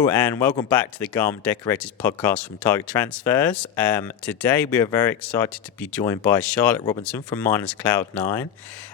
Hello and welcome back to the Garment Decorators podcast from Target Transfers. Today we are very excited to be joined by Charlotte Robinson from Cloud9.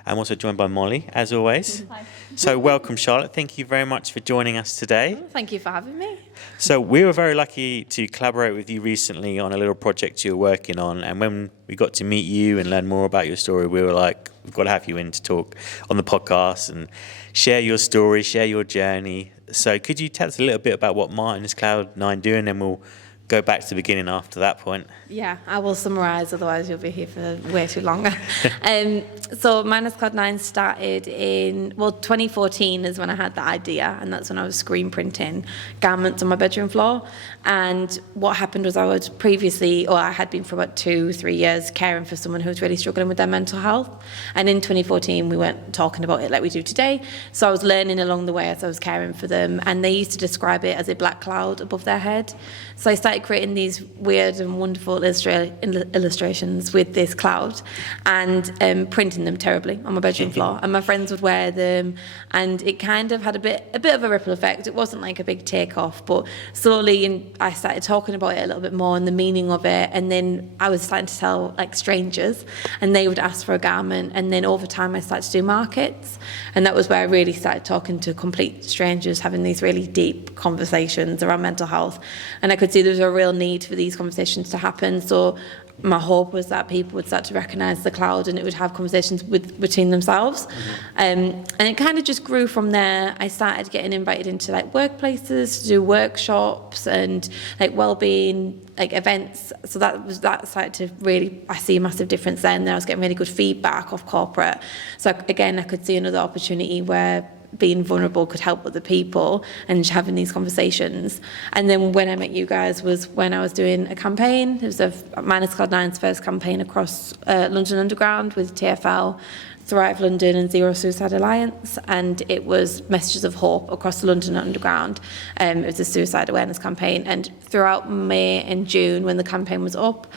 I'm also joined by Molly, as always. Hi. So welcome, Charlotte. Thank you very much for joining us today. Thank you for having me. So we were very lucky to collaborate with you recently on a little project you were working on, and when we got to meet you and learn more about your story, we were like, we've got to have you in to talk on the podcast and share your story, share your journey. So could you tell us a little bit about what Cloud9 do, and then we'll go back to the beginning after that point. Yeah, I will summarise, otherwise you'll be here for way too long. So Cloud9 started in, 2014 is when I had the idea, and that's when I was screen printing garments on my bedroom floor. And what happened was I had been for about 2-3 years caring for someone who was really struggling with their mental health. And in 2014, we weren't talking about it like we do today. So I was learning along the way as I was caring for them, and they used to describe it as a black cloud above their head. So I started creating these weird and wonderful illustrations with this cloud and printing them terribly on my bedroom floor. And my friends would wear them, and it kind of had a bit of a ripple effect. It wasn't like a big takeoff, but slowly I started talking about it a little bit more and the meaning of it. And then I was starting to tell like strangers, and they would ask for a garment. And then over time I started to do markets, and that was where I really started talking to complete strangers, having these really deep conversations around mental health. And I could see there was a real need for these conversations to happen. So my hope was that people would start to recognise the cloud, and it would have conversations between themselves. And it kind of just grew from there. I started getting invited into like workplaces to do workshops and like wellbeing like events. So that started to really, I see a massive difference then. Then I was getting really good feedback off corporate. So again, I could see another opportunity where being vulnerable could help other people and having these conversations. And then when I met you guys was when I was doing a campaign. It was Cloud9's first campaign across London Underground with TfL, Thrive London and Zero Suicide Alliance, and it was messages of hope across the London Underground. It was a suicide awareness campaign, and throughout May and June when the campaign was up,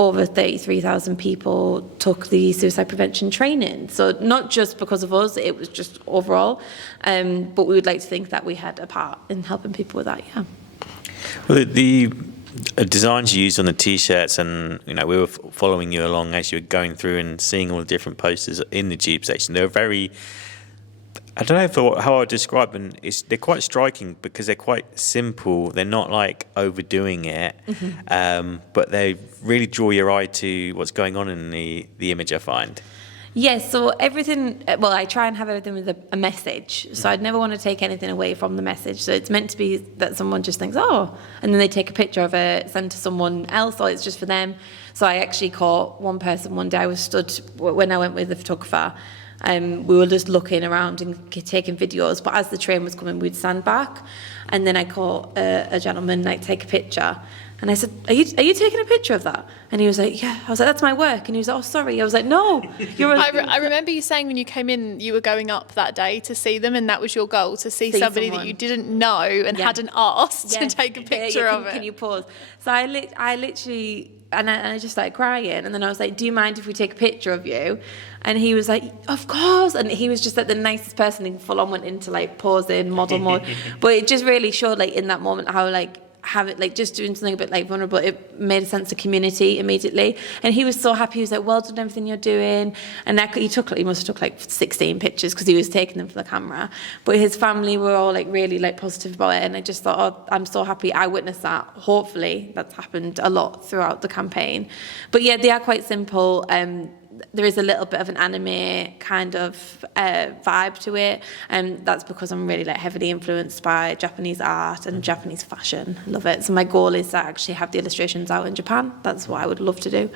over 33,000 people took the suicide prevention training. So not just because of us, it was just overall. But we would like to think that we had a part in helping people with that, yeah. Well, the designs you used on the T-shirts, and we were following you along as you were going through and seeing all the different posters in the Jeep section. They were very, I don't know how I would describe them. They're quite striking because they're quite simple. They're not like overdoing it, but they really draw your eye to what's going on in the image, I find. Yes, so everything, I try and have everything with a message. So I'd never want to take anything away from the message. So it's meant to be that someone just thinks, oh, and then they take a picture of it, send to someone else, or it's just for them. So I actually caught one person one day. I was stood, when I went with the photographer, we were just looking around and taking videos, but as the train was coming, we'd stand back, and then I caught a gentleman like take a picture, and I said, are you taking a picture of that? And he was like, yeah. I was like, that's my work. And he was like, oh, sorry. I was like, no, you're I remember you saying when you came in, you were going up that day to see them, and that was your goal, to see somebody someone that you didn't know and hadn't asked to take a picture of it. Can you pause? So I literally, and I just started crying, and then I was like, do you mind if we take a picture of you? And he was like, of course. And he was just like the nicest person. He full on went into like posing, model mode. But it just really showed like in that moment how like just doing something a bit like vulnerable, it made a sense of community immediately. And he was so happy. He was like, well done, everything you're doing. And he must have took like 16 pictures because he was taking them for the camera. But his family were all like really like positive about it. And I just thought, oh, I'm so happy I witnessed that. Hopefully that's happened a lot throughout the campaign. But yeah, they are quite simple. There is a little bit of an anime kind of vibe to it, and that's because I'm really like heavily influenced by Japanese art and Japanese fashion. I love it. So my goal is to actually have the illustrations out in Japan. That's what I would love to do.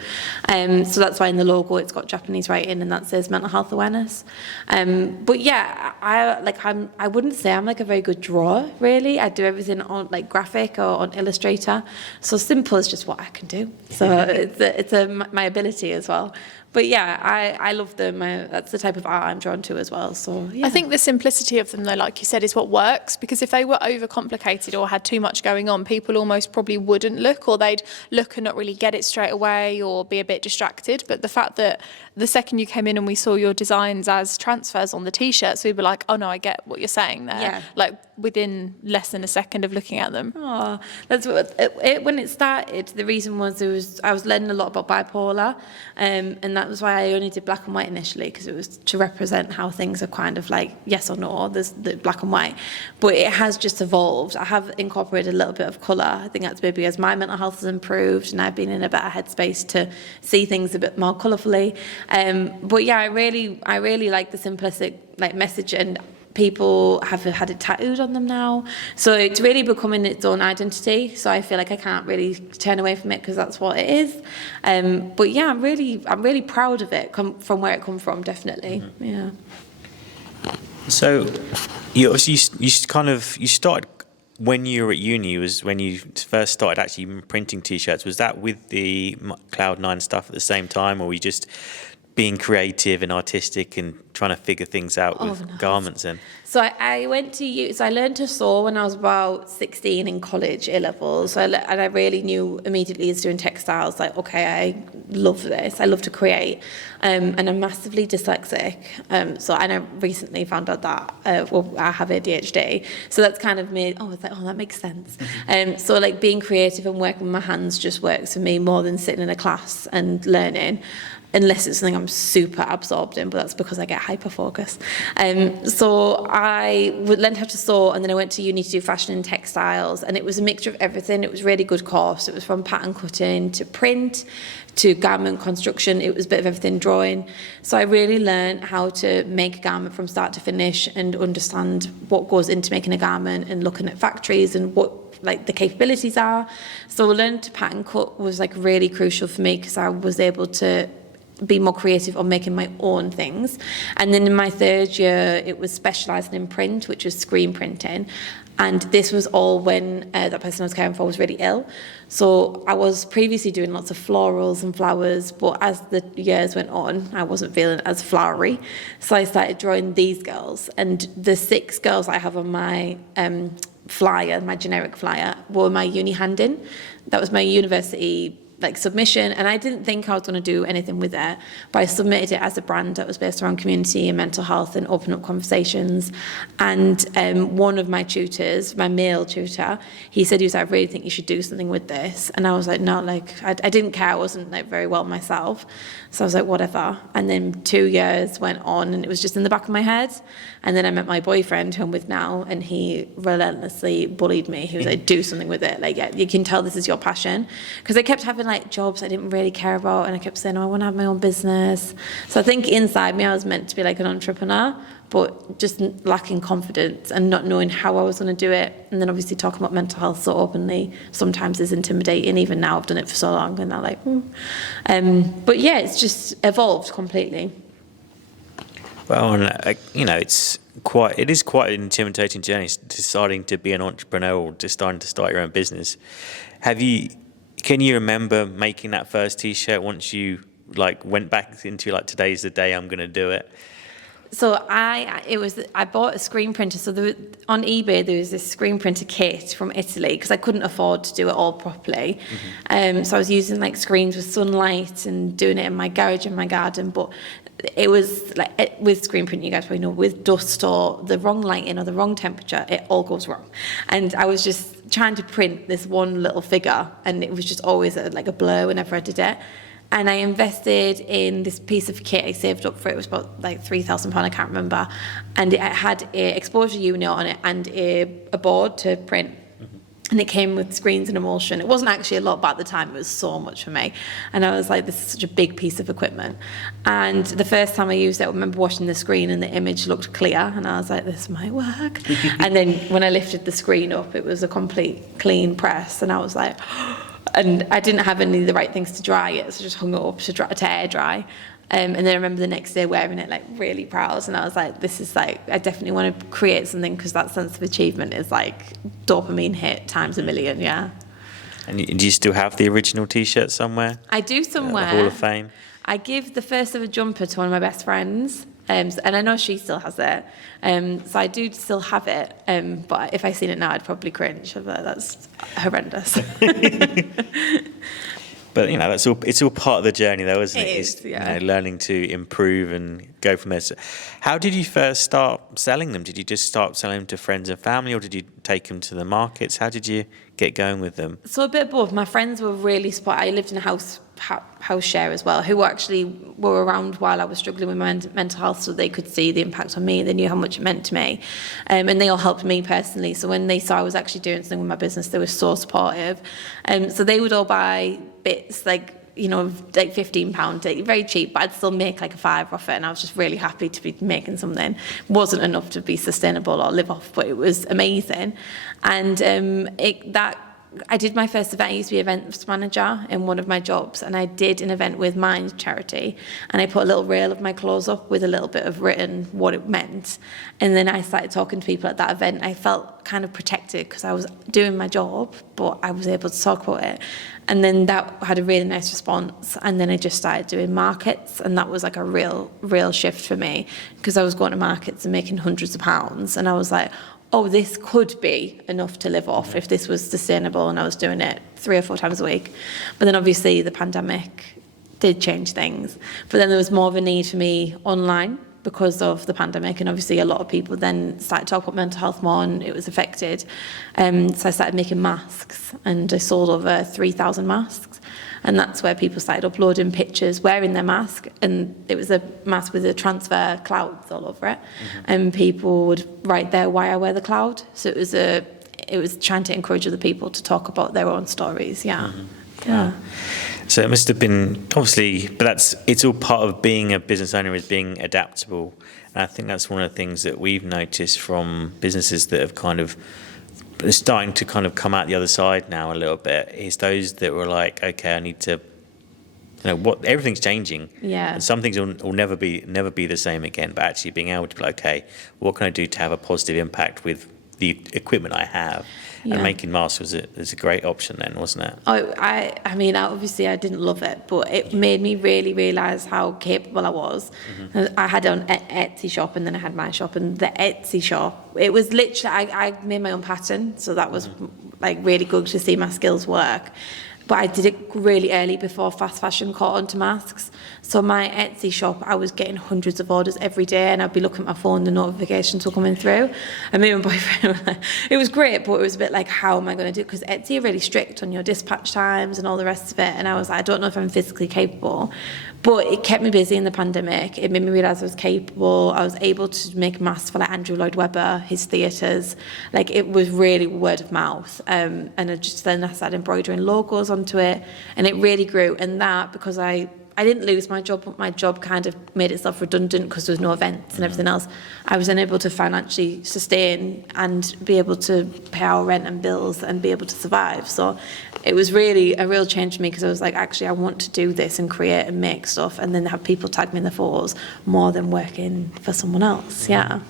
So that's why in the logo it's got Japanese writing, and that says mental health awareness. But yeah, I wouldn't say I'm like a very good drawer really. I do everything on like graphic or on Illustrator. So simple is just what I can do. So it's my ability as well. But yeah, I love them. That's the type of art I'm drawn to as well. So yeah. I think the simplicity of them, though, like you said, is what works, because if they were overcomplicated or had too much going on, people almost probably wouldn't look, or they'd look and not really get it straight away or be a bit distracted. But the fact that the second you came in and we saw your designs as transfers on the T-shirts, we were like, oh no, I get what you're saying there. Yeah. Like within less than a second of looking at them. Oh, that's what when it started. The reason was I was learning a lot about bipolar, and that was why I only did black and white initially, because it was to represent how things are kind of like yes or no. There's the black and white, but it has just evolved. I have incorporated a little bit of colour. I think that's maybe as my mental health has improved and I've been in a better headspace to see things a bit more colourfully. But yeah, I really like the simplistic like message, and people have had it tattooed on them now, so it's really becoming its own identity. So I feel like I can't really turn away from it, because that's what it is. But yeah, I'm really proud of it from where it come from, definitely. Yeah. So you obviously you started when you were at uni, was when you first started actually printing T-shirts. Was that with the Cloud9 stuff at the same time, or were you just being creative and artistic and trying to figure things out with garments? And so I went to so I learned to sew when I was about 16 in college, A-levels. And I really knew immediately as doing textiles, like, okay, I love this. I love to create. And I'm massively dyslexic. So I recently found out that I have ADHD. So that's kind of made, it's like, that makes sense. So like being creative and working with my hands just works for me more than sitting in a class and learning, unless it's something I'm super absorbed in, but that's because I get hyper-focused. So I learned how to sew, and then I went to uni to do fashion and textiles, and it was a mixture of everything. It was a really good course. It was from pattern cutting to print to garment construction. It was a bit of everything, drawing. So I really learned how to make a garment from start to finish and understand what goes into making a garment, and looking at factories and what like the capabilities are. So learning to pattern cut was like really crucial for me, because I was able to be more creative on making my own things. And then in my third year, it was specialising in print, which was screen printing. And this was all when that person I was caring for was really ill. So I was previously doing lots of florals and flowers, but as the years went on, I wasn't feeling as flowery. So I started drawing these girls. And the 6 girls I have on my flyer, my generic flyer, were my uni hand-in. That was my university submission, and I didn't think I was going to do anything with it, but I submitted it as a brand that was based around community and mental health and open up conversations. And one of my tutors, my male tutor, he said, I really think you should do something with this. And I was like, no, I didn't care. I wasn't very well myself, so I was like, whatever. And then 2 years went on, and it was just in the back of my head. And then I met my boyfriend, who I'm with now, and he relentlessly bullied me. He was like, do something with it. Yeah, you can tell this is your passion. Because I kept having jobs I didn't really care about, and I kept saying, I want to have my own business. So I think inside me I was meant to be an entrepreneur, but just lacking confidence and not knowing how I was going to do it. And then obviously talking about mental health so openly sometimes is intimidating. Even now, I've done it for so long, and I'm but yeah, it's just evolved completely. Well, it is quite an intimidating journey, deciding to be an entrepreneur or deciding to start your own business. Can you remember making that first T-shirt once you went back into today's the day I'm going to do it? So I bought a screen printer. So on eBay there was this screen printer kit from Italy, because I couldn't afford to do it all properly. So I was using screens with sunlight and doing it in my garage in my garden. But it was with screen printing, you guys probably know, with dust or the wrong lighting or the wrong temperature, it all goes wrong. And I was just trying to print this one little figure, and it was just always a blur whenever I did it. And I invested in this piece of kit. I saved up for it. It was about £3,000, I can't remember. And it had an exposure unit on it and a board to print. And it came with screens and emulsion. It wasn't actually a lot, but at the time it was so much for me. And I was like, this is such a big piece of equipment. And the first time I used it, I remember watching the screen and the image looked clear. And I was like, this might work. And then when I lifted the screen up, it was a complete clean press. And I was like, and I didn't have any of the right things to dry it. So I just hung it up to air dry. And then I remember the next day wearing it really proud, and I was like, this is I definitely want to create something, because that sense of achievement is dopamine hit times a million. Yeah. And do you still have the original T-shirt somewhere? I do somewhere. The Hall of Fame. I gave the first ever jumper to one of my best friends. And I know she still has it. So I do still have it. But if I seen it now, I'd probably cringe. But that's horrendous. But that's all. It's all part of the journey, though, isn't it? It is, yeah. Learning to improve and go from there. So how did you first start selling them? Did you just start selling them to friends and family, or did you take them to the markets? How did you get going with them? So a bit of both. My friends were really supportive. I lived in a house share as well, who actually were around while I was struggling with my mental health, so they could see the impact on me. They knew how much it meant to me, and they all helped me personally. So when they saw I was actually doing something with my business, they were so supportive. So they would all buy bits like £15, very cheap, but I'd still make like a £5 off it, and I was just really happy to be making something. It wasn't enough to be sustainable or live off, but it was amazing. And I did my first event. I used to be events manager in one of my jobs, and I did an event with Mind charity, and I put a little reel of my clothes up with a little bit of written what it meant. And then I started talking to people at that event. I felt kind of protected because I was doing my job, but I was able to talk about it. And then that had a really nice response. And then I just started doing markets, and that was like a real shift for me, because I was going to markets and making hundreds of pounds, and I was like, oh, this could be enough to live off if this was sustainable, and I was doing it 3 or 4 times a week. But then obviously the pandemic did change things. But then there was more of a need for me online because of the pandemic, and obviously a lot of people then started talking about mental health more, and it was affected. So I started making masks, and I sold over 3,000 masks. And that's where people started uploading pictures wearing their mask, and it was a mask with a transfer clouds all over it. And people would write there why I wear the cloud. So it was trying to encourage other people to talk about their own stories. Yeah. So it must have been obviously, but it's all part of being a business owner, is being adaptable. And I think that's one of the things that we've noticed from businesses that have kind of starting to kind of come out the other side now a little bit, is those that were like, okay, I need to, everything's changing. Yeah. And some things will never be the same again. But actually being able to be like, okay, what can I do to have a positive impact with the equipment I have? Yeah. And making masks was a great option then, wasn't it? Oh, I mean, obviously I didn't love it, but it made me really realise how capable I was. I had an Etsy shop, and then I had my shop, and the Etsy shop, it was literally, I made my own pattern, so that was like really good to see my skills work. But I did it really early before fast fashion caught on to masks. So my Etsy shop, I was getting hundreds of orders every day, and I'd be looking at my phone, the notifications were coming through. And me and my boyfriend were like, it was great, but it was a bit like, how am I going to do it? Because Etsy are really strict on your dispatch times and all the rest of it. And I was like, I don't know if I'm physically capable. But it kept me busy in the pandemic. It made me realise I was capable. I was able to make masks for like Andrew Lloyd Webber, his theatres. Like, it was really word of mouth. And I started embroidering logos onto it, and it really grew. And that, because I didn't lose my job, but my job kind of made itself redundant because there was no events and everything else. I was unable to financially sustain and be able to pay our rent and bills and be able to survive. So it was really a real change for me, because I was like, actually, I want to do this and create and make stuff, and then have people tag me in the photos more than working for someone else. Yeah.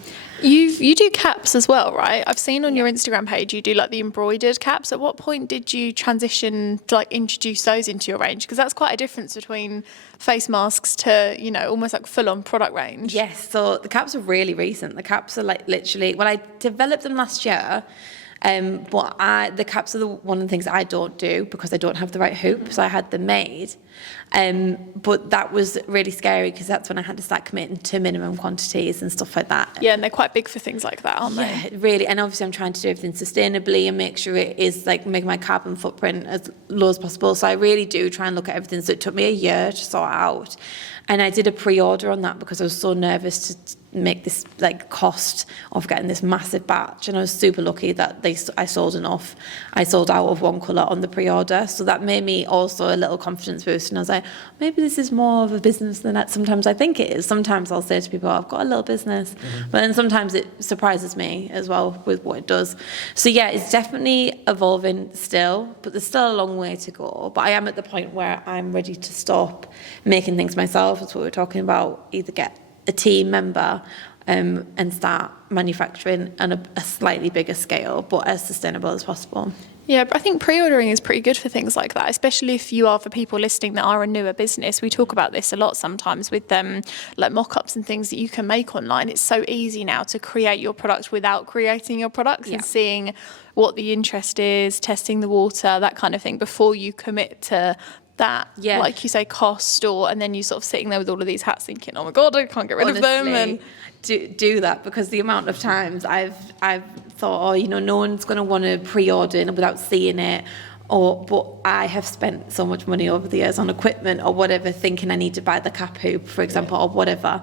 You do caps as well, right? I've seen on your Instagram page you do like the embroidered caps. At what point did you transition to like introduce those into your range? Because that's quite a difference between face masks to, almost like full-on product range. Yes, so the caps are really recent. The caps are like literally, I developed them last year. But the caps are one of the things that I don't do because I don't have the right hoop, so I had them made. But that was really scary, because that's when I had to start committing to minimum quantities and stuff like that. Yeah, and they're quite big for things like that, aren't they? Yeah, really. And obviously I'm trying to do everything sustainably and make sure it is like make my carbon footprint as low as possible. So I really do try and look at everything. So it took me a year to sort out. And I did a pre-order on that because I was so nervous to make this like cost of getting this massive batch, and I was super lucky that I sold enough. I sold out of one colour on the pre-order, so that made me also a little confidence boost, and I was like, maybe this is more of a business than sometimes I think it is. Sometimes I'll say to people, I've got a little business, but then sometimes it surprises me as well with what it does. So yeah, it's definitely evolving still, but there's still a long way to go. But I am at the point where I'm ready to stop making things myself. That's what we're talking about. Either get a team member and start manufacturing on a slightly bigger scale, but as sustainable as possible. Yeah, but I think pre-ordering is pretty good for things like that, especially if you are, for people listening that are a newer business. We talk about this a lot sometimes with like mock-ups and things that you can make online. It's so easy now to create your product without creating your products and seeing what the interest is, testing the water, that kind of thing, before you commit to that, like you say, cost, and then you sort of sitting there with all of these hats thinking, oh my God, I can't get rid of them. And do that, because the amount of times I've thought, no one's going to want to pre-order without seeing it, but I have spent so much money over the years on equipment or whatever, thinking I need to buy the cap hoop, for example, or whatever,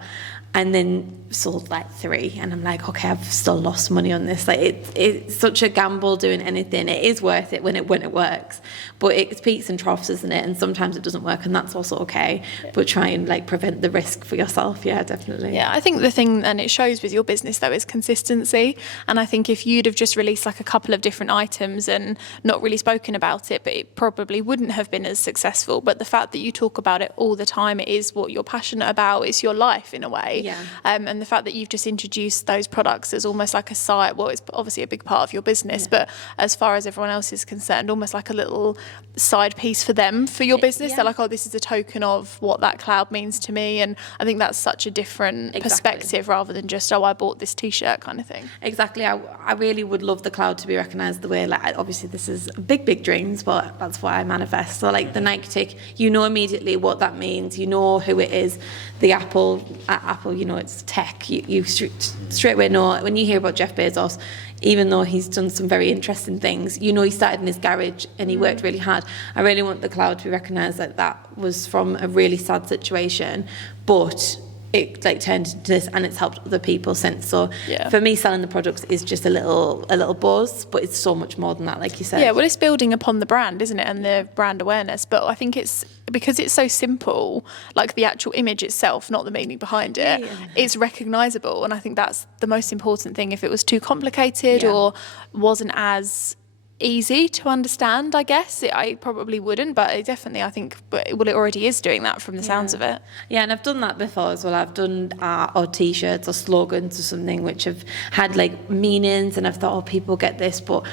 and then sold like 3, and I'm like, okay, I've still lost money on this. Like it's such a gamble doing anything. It is worth it when it works, but it's peaks and troughs, isn't it? And sometimes it doesn't work, and that's also okay. But try and like prevent the risk for yourself. Yeah, definitely. Yeah, I think the thing, and it shows with your business though, is consistency. And I think if you'd have just released like a couple of different items and not really spoken about it, but it probably wouldn't have been as successful. But the fact that you talk about it all the time, it is what you're passionate about. It's your life in a way. Yeah. And the fact that you've just introduced those products as almost like a side, well, it's obviously a big part of your business, but as far as everyone else is concerned, almost like a little side piece for them, for your business. They're like, oh, this is a token of what that cloud means to me. And I think that's such a different perspective, rather than just, oh, I bought this T-shirt kind of thing. Exactly. I really would love the cloud to be recognised the way, like, obviously this is big dreams, but that's what I manifest. So like the Nike tick, immediately what that means, who it is. The Apple, it's tech. You straight away know, when you hear about Jeff Bezos, even though he's done some very interesting things, he started in his garage and he worked really hard. I really want the cloud to be recognised that was from a really sad situation, but it like turned into this, and it's helped other people since. So for me, selling the products is just a little buzz, but it's so much more than that, like you said. Yeah, well, it's building upon the brand, isn't it, and the brand awareness. But I think it's because it's so simple, like the actual image itself, not the meaning behind it, it's recognisable, and I think that's the most important thing. If it was too complicated or wasn't as easy to understand, I guess I probably wouldn't, but I think it already is doing that from the sounds of it. Yeah, and I've done that before as well. I've done art or T-shirts or slogans or something which have had like meanings, and I've thought, oh, people get this, but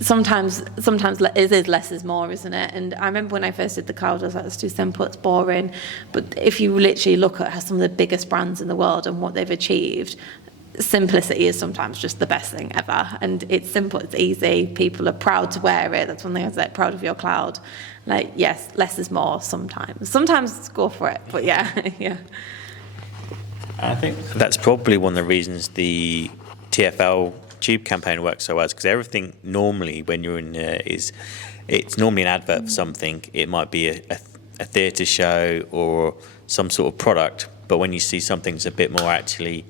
sometimes it is less is more, isn't it? And I remember when I first did the cloud, I was like, it's too simple, it's boring. But if you literally look at some of the biggest brands in the world and what they've achieved, simplicity is sometimes just the best thing ever. And it's simple, it's easy, people are proud to wear it. That's one thing I was like, proud of your cloud. Like, yes, less is more sometimes go for it, but yeah. I think that's probably one of the reasons the TFL tube campaign works so well, because everything normally when you're in there it's normally an advert for something. It might be a theatre show or some sort of product, but when you see something that's a bit more actually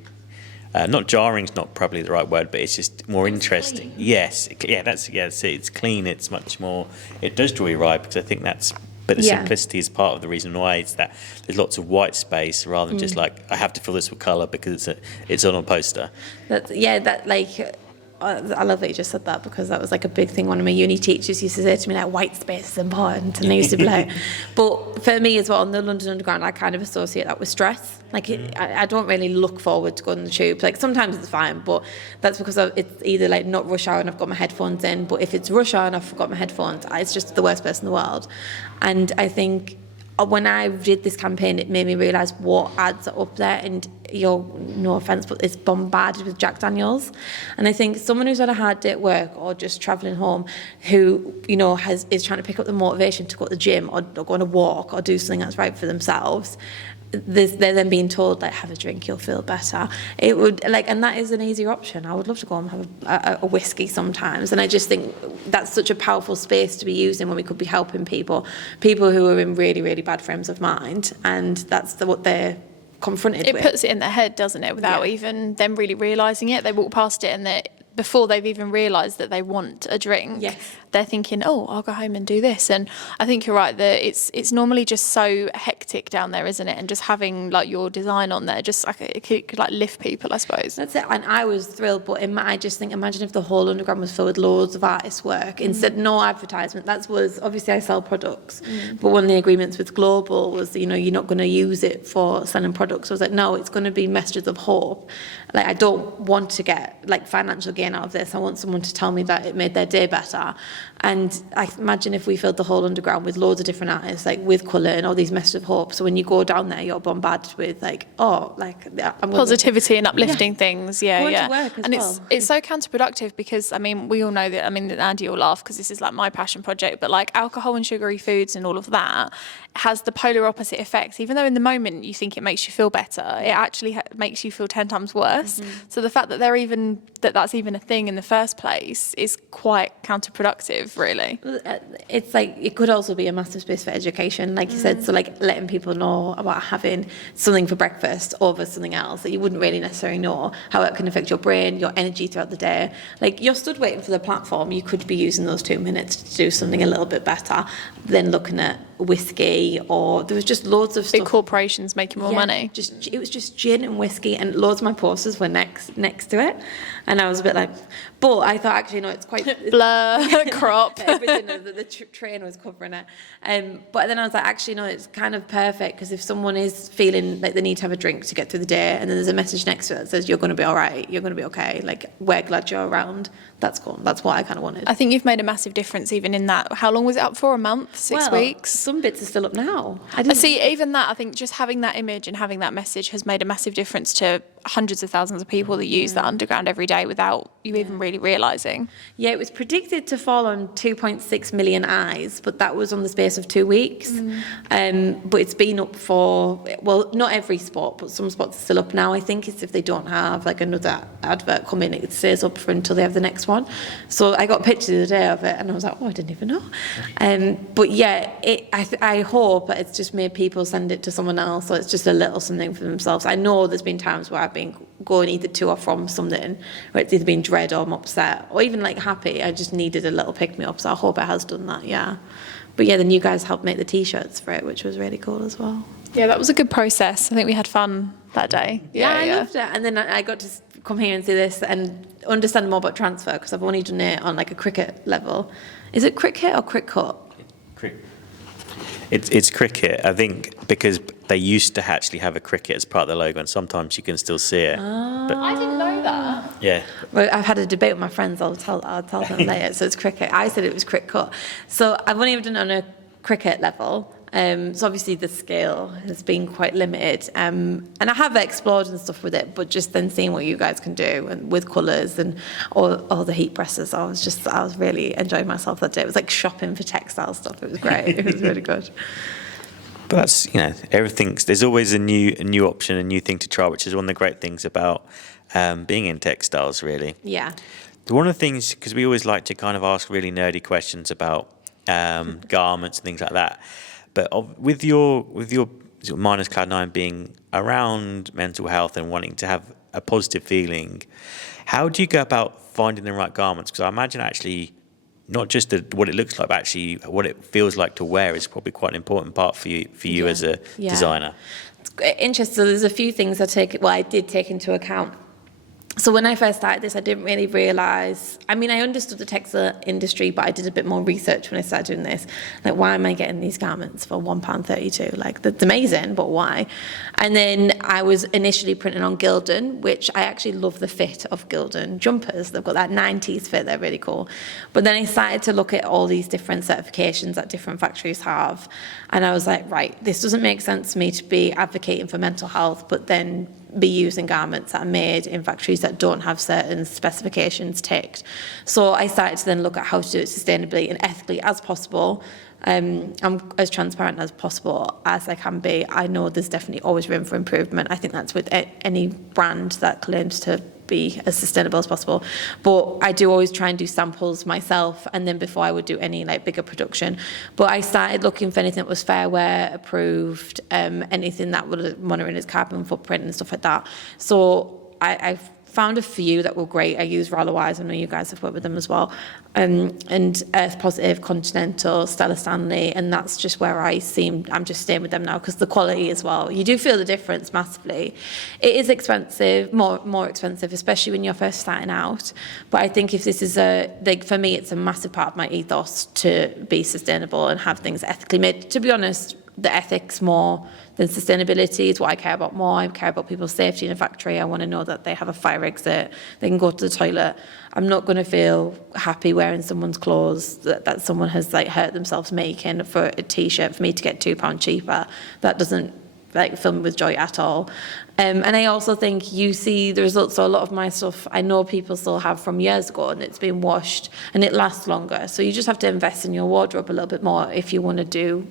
not jarring is not probably the right word, but it's just more interesting. Clean. Yes, it's clean. It's much more. It does draw your eye, because I think but the simplicity is part of the reason why it's that there's lots of white space rather than just like I have to fill this with colour because it's on a poster. I love that you just said that, because that was like a big thing one of my uni teachers used to say to me, like, white space is important, and I used to be like, but for me as well, on the London Underground, I kind of associate that with stress. Like I don't really look forward to going on the tube. Like sometimes it's fine, but that's because it's either like not rush hour and I've got my headphones in, but if it's rush hour and I've forgot my headphones, it's just the worst person in the world. And I think when I did this campaign, it made me realise what ads are up there, and no offence, but it's bombarded with Jack Daniels. And I think someone who's had a hard day at work or just travelling home, who is trying to pick up the motivation to go to the gym or go on a walk or do something that's right for themselves, they're then being told, like, have a drink, you'll feel better. It would, like, and that is an easier option. I would love to go and have a whiskey sometimes. And I just think that's such a powerful space to be using when we could be helping people who are in really, really bad frames of mind. And that's what they're confronted with. It puts it in their head, doesn't it, without even them really realising it. They walk past it and before they've even realised that they want a drink, Yes. they're thinking, oh, I'll go home and do this. And I think you're right that it's normally just so hectic down there, isn't it? And just having like your design on there, just like it could like lift people, I suppose. That's it, and I was thrilled, but I just think, imagine if the whole underground was filled with loads of artist work. Instead, no advertisement. That was, obviously I sell products, but one of the agreements with Global was, you know, you're not going to use it for selling products. I was like, no, it's going to be messages of hope. Like, I don't want to get like financial gain out of this. I want someone to tell me that it made their day better. And I imagine if we filled the whole underground with loads of different artists, like with colour and all these messages of hope. So when you go down there, you're bombarded with like, oh, like I'm Positivity and uplifting things, Going yeah. to work as And well. it's so counterproductive because, I mean, we all know that, I mean, Andy will laugh because this is like my passion project, but like alcohol and sugary foods and all of that has the polar opposite effect. Even though in the moment you think it makes you feel better, it actually makes you feel 10 times worse. So the fact that that's even a thing in the first place is quite counterproductive, really. It's like, it could also be a massive space for education, like you said. So like letting people know about having something for breakfast over something else that you wouldn't really necessarily know, how it can affect your brain, your energy throughout the day. Like, you're stood waiting for the platform, you could be using those 2 minutes to do something a little bit better than looking at whiskey, or there was just loads of stuff. Big corporations making more money. It was just gin and whiskey, and loads of my posters were next to it, and I was a bit like, but I thought, actually no, it's quite Blur, crop. everything, the train was covering it, but then I was like, actually no, it's kind of perfect, because if someone is feeling like they need to have a drink to get through the day, and then there's a message next to it that says you're going to be all right, you're going to be okay, like, we're glad you're around, that's cool. That's what I kind of wanted. I think you've made a massive difference even in that. How long was it up for? A month? 6 weeks? Some bits are still up now. I see, even that, I think just having that image and having that message has made a massive difference to hundreds of thousands of people that use that underground every day without you even really realising. Yeah, it was predicted to fall on 2.6 million eyes, but that was on the space of 2 weeks. But it's been up for, well, not every spot, but some spots are still up now. I think it's if they don't have like another advert come in, it stays up for until they have the next one. So I got pictures the other day of it, and I was like, oh, I didn't even know. But yeah, I hope that it's just made people send it to someone else, so it's just a little something for themselves. I know there's been times where I've been going either to or from something, where it's either been dread or I'm upset, or even like happy. I just needed a little pick-me-up, so I hope it has done that, yeah. But yeah, then you guys helped make the T-shirts for it, which was really cool as well. Yeah, that was a good process. I think we had fun that day. Yeah, I loved it. And then I got to come here and see this and understand more about transfer, because I've only done it on like a cricket level. Is it cricket or cricket? It's cricket, I think, because they used to actually have a cricket as part of the logo, and sometimes you can still see it. But, I didn't know that. yeah. Well, I've had a debate with my friends. I'll tell them later. So it's cricket. I said it was cricket. So I've only ever done it on a cricket level. So obviously the scale has been quite limited, and I have explored and stuff with it, but just then seeing what you guys can do and with colours and all the heat presses, I was really enjoying myself that day. It was like shopping for textile stuff. It was great. It was really good. But that's, there's always a new option, a new thing to try, which is one of the great things about being in textiles, really. Yeah. One of the things, because we always like to kind of ask really nerdy questions about garments and things like that. But with your Minus Cloud 9 being around mental health and wanting to have a positive feeling, how do you go about finding the right garments? Because I imagine actually not just what it looks like, but actually what it feels like to wear is probably quite an important part for you as a designer. It's interesting. So there's a few things I did take into account. So when I first started this, I didn't really realise, I understood the textile industry, but I did a bit more research when I started doing this. Like, why am I getting these garments for £1.32? Like, that's amazing, but why? And then I was initially printing on Gildan, which I actually love the fit of Gildan jumpers. They've got that 90s fit, they're really cool. But then I started to look at all these different certifications that different factories have. And I was like, right, this doesn't make sense to me to be advocating for mental health, but then be using garments that are made in factories that don't have certain specifications ticked. So I started to then look at how to do it sustainably and ethically as possible. I'm as transparent as possible as I can be. I know there's definitely always room for improvement. I think that's with any brand that claims to be as sustainable as possible. But I do always try and do samples myself, and then before I would do any like bigger production. But I started looking for anything that was fair wear approved, anything that would monitoring its carbon footprint and stuff like that. So I found a few that were great. I use Rollawise, I know you guys have worked with them as well, and Earth Positive, Continental, Stella Stanley, and that's just where I'm just staying with them now because the quality as well. You do feel the difference massively. It is expensive, more expensive, especially when you're first starting out. But I think if this is for me, it's a massive part of my ethos to be sustainable and have things ethically made. To be honest, the ethics more than sustainability is what I care about more. I care about people's safety in a factory. I want to know that they have a fire exit, they can go to the toilet. I'm not going to feel happy wearing someone's clothes that someone has like hurt themselves making for a t-shirt for me to get £2 cheaper. That doesn't like fill me with joy at all. And I also think you see the results. So a lot of my stuff I know people still have from years ago, and it's been washed and it lasts longer. So you just have to invest in your wardrobe a little bit more if you want to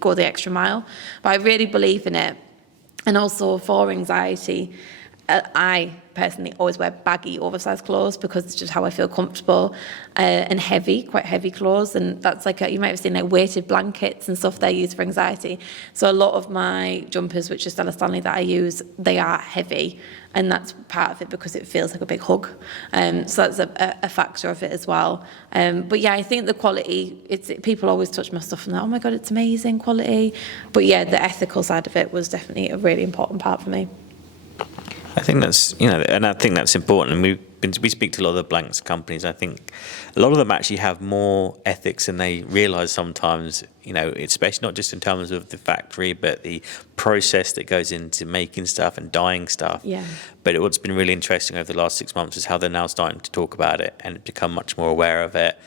go the extra mile. But I really believe in it. And also for anxiety, I personally always wear baggy, oversized clothes because it's just how I feel comfortable, and quite heavy clothes. And that's like, you might have seen like weighted blankets and stuff they use for anxiety. So a lot of my jumpers, which are Stella Stanley that I use, they are heavy. And that's part of it because it feels like a big hug. So that's a factor of it as well. But yeah, I think the quality, people always touch my stuff and they're, oh my God, it's amazing quality. But yeah, the ethical side of it was definitely a really important part for me. I think that's, and I think that's important. And we speak to a lot of the blanks companies. I think a lot of them actually have more ethics than they realise sometimes, especially not just in terms of the factory, but the process that goes into making stuff and dyeing stuff. Yeah. But what's been really interesting over the last 6 months is how they're now starting to talk about it and become much more aware of it.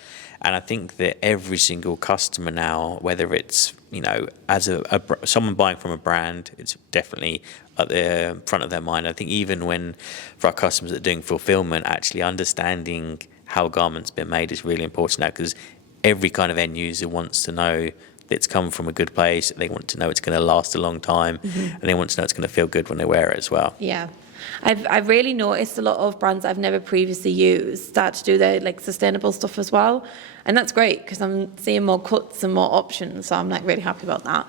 And I think that every single customer now, whether it's, as someone buying from a brand, it's definitely at the front of their mind. I think even for our customers that are doing fulfillment, actually understanding how a garment's been made is really important now, because every kind of end user wants to know that it's come from a good place. They want to know it's going to last a long time, and they want to know it's going to feel good when they wear it as well. Yeah. I've really noticed a lot of brands I've never previously used start to do their like sustainable stuff as well, and that's great because I'm seeing more cuts and more options, so I'm like really happy about that.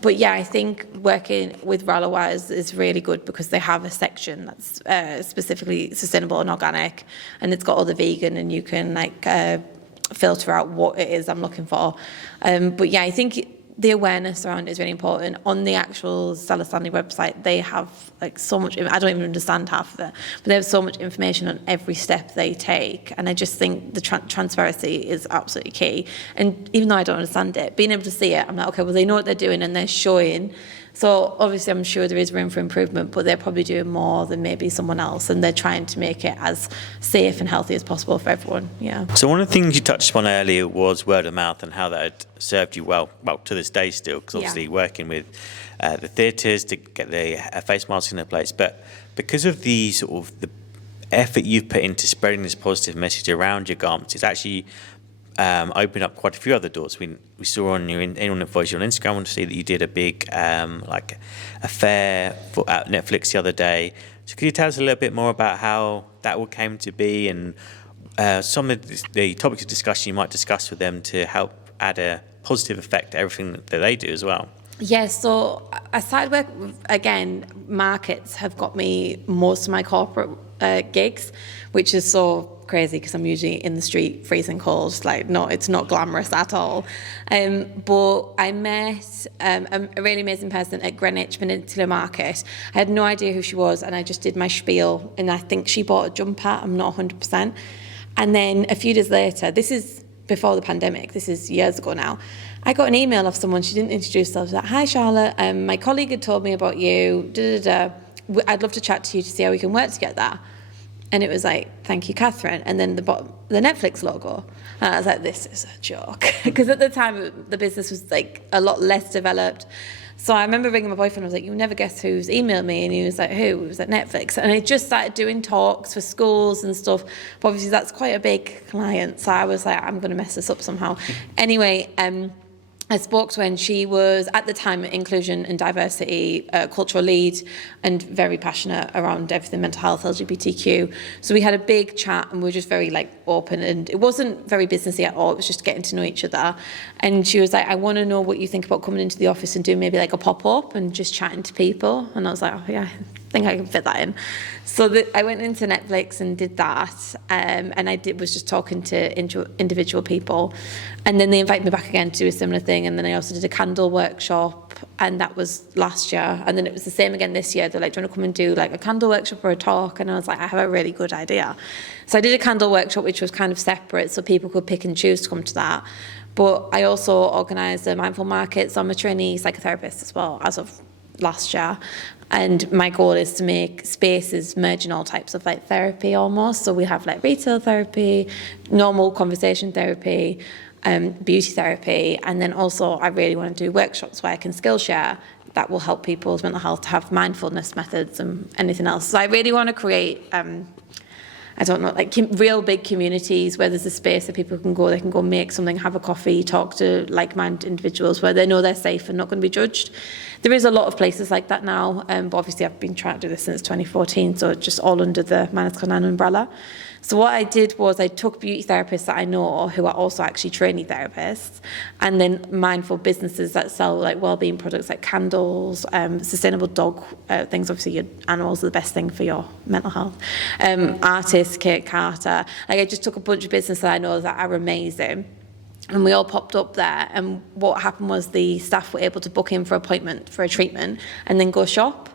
But yeah, I think working with Rollawise is really good because they have a section that's specifically sustainable and organic, and it's got all the vegan, and you can like filter out what it is I'm looking for. But yeah, I think the awareness around it is really important. On the actual Stella Stanley website, they have like so much, I don't even understand half of it, but they have so much information on every step they take. And I just think the transparency is absolutely key. And even though I don't understand it, being able to see it, I'm like, okay, well, they know what they're doing and they're showing. So obviously I'm sure there is room for improvement, but they're probably doing more than maybe someone else, and they're trying to make it as safe and healthy as possible for everyone. Yeah. So one of the things you touched upon earlier was word of mouth and how that had served you well to this day still, because obviously working with the theatres to get the face masks in their place. But because of the sort of the effort you've put into spreading this positive message around your garments, it's actually opened up quite a few other doors. We saw on anyone that follows you on Instagram, I want to see that you did a big like a fair at Netflix the other day. So could you tell us a little bit more about how that all came to be, and some of the topics of discussion you might discuss with them to help add a positive effect to everything that they do as well? Yeah, so I started work again. Markets have got me most of my corporate gigs, which is so crazy because I'm usually in the street freezing cold. Like, no, it's not glamorous at all. But I met a really amazing person at Greenwich Peninsula Market. I had no idea who she was, and I just did my spiel, and I think she bought a jumper. I'm not 100%. And then a few days later, this is before the pandemic, this is years ago now, I got an email of someone, she didn't introduce herself, like, hi Charlotte, my colleague had told me about you, I'd love to chat to you to see how we can work together. And it was like, thank you, Catherine. And then the Netflix logo. And I was like, this is a joke. Because at the time, the business was like a lot less developed. So I remember ringing my boyfriend. I was like, you'll never guess who's emailed me. And he was like, who? It was at Netflix. And I just started doing talks for schools and stuff. But obviously, that's quite a big client. So I was like, I'm going to mess this up somehow. Anyway, I spoke to her, and she was, at the time, inclusion and diversity cultural lead, and very passionate around everything mental health, LGBTQ. So we had a big chat, and we were just very open, and it wasn't very businessy at all. It was just getting to know each other. And she was like, I want to know what you think about coming into the office and doing maybe like a pop-up and just chatting to people. And I was like, oh yeah, think I can fit that in. So I went into Netflix and did that, and was just talking to individual people, and then they invited me back again to do a similar thing, and then I also did a candle workshop, and that was last year, and then it was the same again this year. They're like, do you want to come and do like a candle workshop or a talk? And I was like, I have a really good idea. So I did a candle workshop, which was kind of separate, so people could pick and choose to come to that. But I also organised a mindful market, so I'm a trainee psychotherapist as well as of last year. And my goal is to make spaces merging all types of like therapy almost. So we have like retail therapy, normal conversation therapy, beauty therapy, and then also I really want to do workshops where I can skill share that will help people's mental health to have mindfulness methods and anything else. So I really want to create I don't know, like real big communities where there's a space that people can go, they can go make something, have a coffee, talk to like-minded individuals where they know they're safe and not going to be judged. There is a lot of places like that now, but obviously I've been trying to do this since 2014, so it's just all under the Minus Code 9 umbrella. So what I did was I took beauty therapists that I know who are also actually trainee therapists, and then mindful businesses that sell like wellbeing products like candles, sustainable dog things. Obviously, your animals are the best thing for your mental health. Artists, Kate Carter. Like I just took a bunch of businesses that I know that are amazing. And we all popped up there, and what happened was the staff were able to book in for appointment for a treatment and then go shop.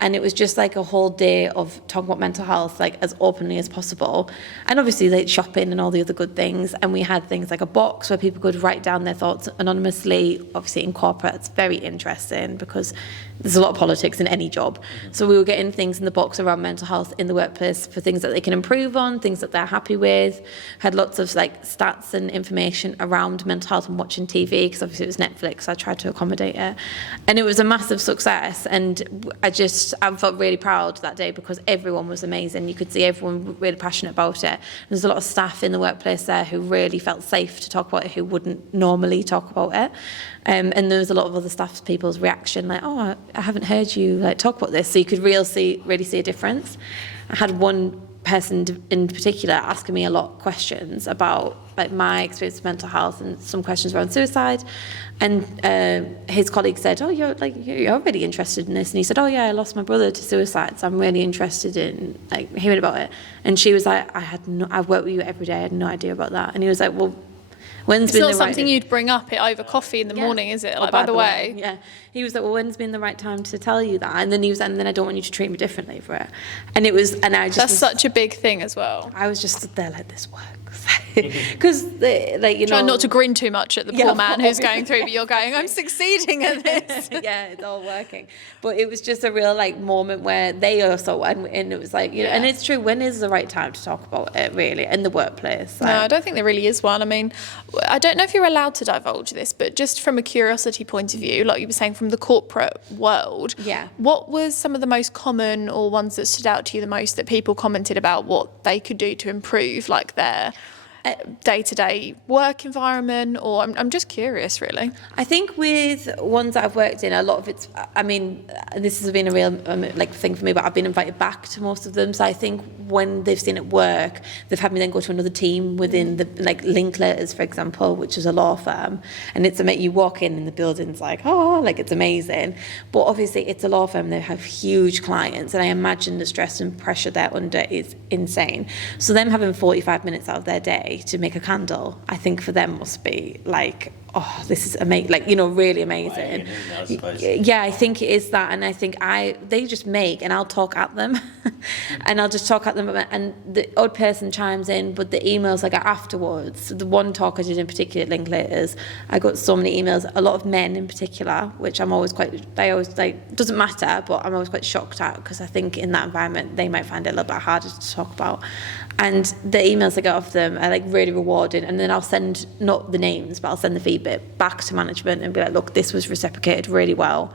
And it was just like a whole day of talking about mental health, like as openly as possible. And obviously like shopping and all the other good things. And we had things like a box where people could write down their thoughts anonymously. Obviously in corporate, it's very interesting because there's a lot of politics in any job. So we were getting things in the box around mental health in the workplace for things that they can improve on, things that they're happy with. Had lots of like stats and information around mental health and watching TV, because obviously it was Netflix, so I tried to accommodate it. And it was a massive success. And I felt really proud that day because everyone was amazing. You could see everyone really passionate about it. There's a lot of staff in the workplace there who really felt safe to talk about it, who wouldn't normally talk about it. And there was a lot of other staff people's reaction, like, oh, I haven't heard you like talk about this. So you could really see a difference. I had one person in particular asking me a lot of questions about like my experience with mental health and some questions around suicide. And his colleague said, oh, you're really interested in this. And he said, oh yeah, I lost my brother to suicide, so I'm really interested in like hearing about it. And she was like, I've worked with you every day, I had no idea about that. And he was like, well, when's been the right... It's not something you'd bring up over coffee in the morning, is it? Like, by the way. Yeah. He was like, well, when's been the right time to tell you that? And then he was like, and then I don't want you to treat me differently for it. And it was, and I just... That's such a big thing as well. I was just stood there like, this works. Because, like, you know... Trying not to grin too much at the poor man who's going through, but you're going, I'm succeeding at this. Yeah, it's all working. But it was just a real, like, moment where they also... And it was like, you know, and it's true, when is the right time to talk about it, really, in the workplace? Like, no, I don't think there really is one. I mean, I don't know if you're allowed to divulge this, but just from a curiosity point of view, like you were saying, from the corporate world, what was some of the most common or ones that stood out to you the most that people commented about what they could do to improve, like their day-to-day work environment? Or I'm just curious, really. I think with ones that I've worked in, a lot of it's, I mean, this has been a real like thing for me, but I've been invited back to most of them. So I think when they've seen it work, they've had me then go to another team within the, like Linklaters, for example, which is a law firm. And it's you walk in and the building's like, oh, like it's amazing. But obviously it's a law firm, they have huge clients. And I imagine the stress and pressure they're under is insane. So them having 45 minutes out of their day to make a candle, I think for them must be like, oh, this is amazing, like, you know, really amazing. Yeah, I think it is that. And I think they just make, and I'll talk at them and I'll just talk at them, and the odd person chimes in, but the emails I got afterwards, the one talk I did in particular at Linklaters, I got so many emails, a lot of men in particular, which I always like, doesn't matter, but I'm always quite shocked at, because I think in that environment they might find it a little bit harder to talk about. And the emails I get off them are like really rewarding, and then I'll send, not the names, but I'll send the feedback back to management and be like, look, this was reciprocated really well.